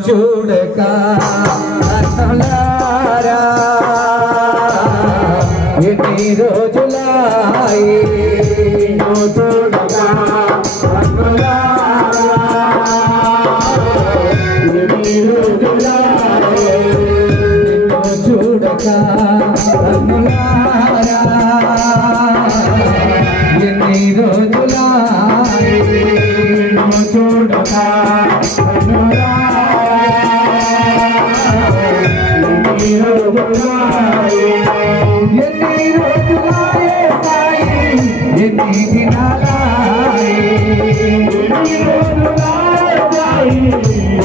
చూడక ఎన్ని రోజులాయి చూడక ఎన్ని రోజులాయి చూడక ఎన్ని రోజులాయి చూడక ఎన్ని రోజులాయే సాయి ఎన్ని దినాలాయే ఎన్ని రోజులాయే సాయి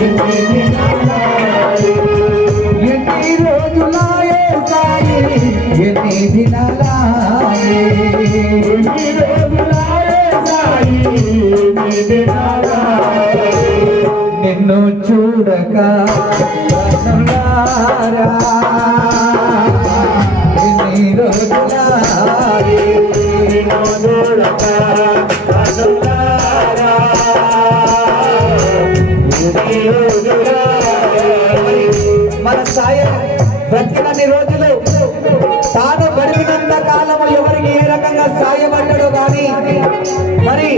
ఎన్ని దినాలాయే ఎన్ని రోజులాయే సాయి ఎన్ని దినాలాయే ఎన్ని రోజులాయే సాయి ఎన్ని దినాలాయే నిన్ను చూడక మన సాయ బ్రతికినన్ని రోజులు తాను గడిపినంత కాలము ఎవరికి ఏ రకంగా సాయపడ్డాడో కానీ మరి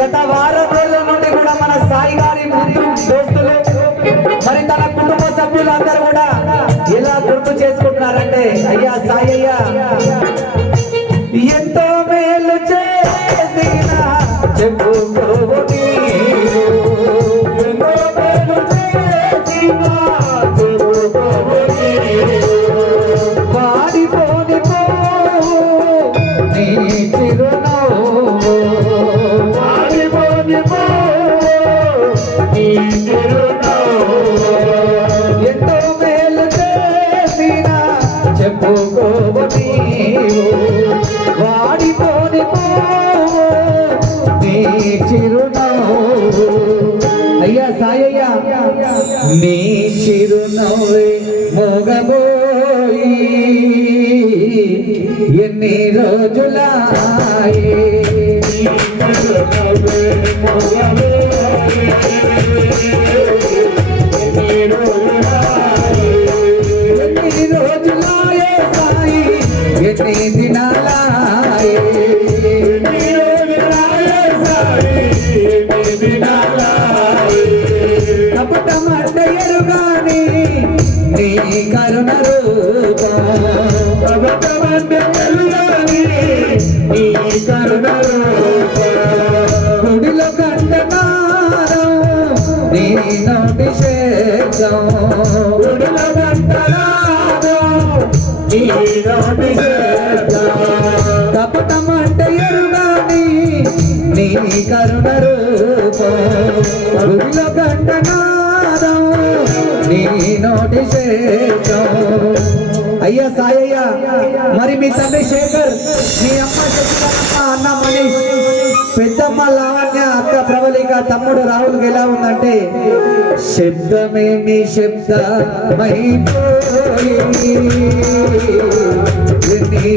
గత వారం రోజుల నుండి కూడా మన సాయి గారి మిత్రులు దోస్తులు మరి తన కుటుంబ సభ్యులందరూ కూడా ఎలా గుర్తు చేసుకుంటున్నారంటే అయ్యా సాయి అయ్యా ఎంతో మేలు చేసిన చెప్పుకోవు చిరునవ్వే మోగబోయి ఎన్ని రోజులాయే? మోగబోయి ఎన్ని ఎన్ని కపటమంట ఎరుగాని నీ కరుణ రూపం. కపటమంట ఎరుగాని నీ కరుణ రూపం. గుడిలో కంటనారం నీ నోటి శేషం. గుడిలో కంటనారం నీ నోటి శేషం. కపటమంట ఎరుగాని నీ కరుణ రూపం. గుడిలో కోటిశేఖము అయ్యా సాయ మరి మీ తండ్రి శేఖర్ మీ అమ్మ శశికరమ్మ అన్న మనీష్ పెద్దమ్మ లావణ్య అక్క ప్రవళిక తమ్ముడు రాహుల్కి ఎలా ఉందంటే శబ్దమే మీ శబ్దమై ఎన్ని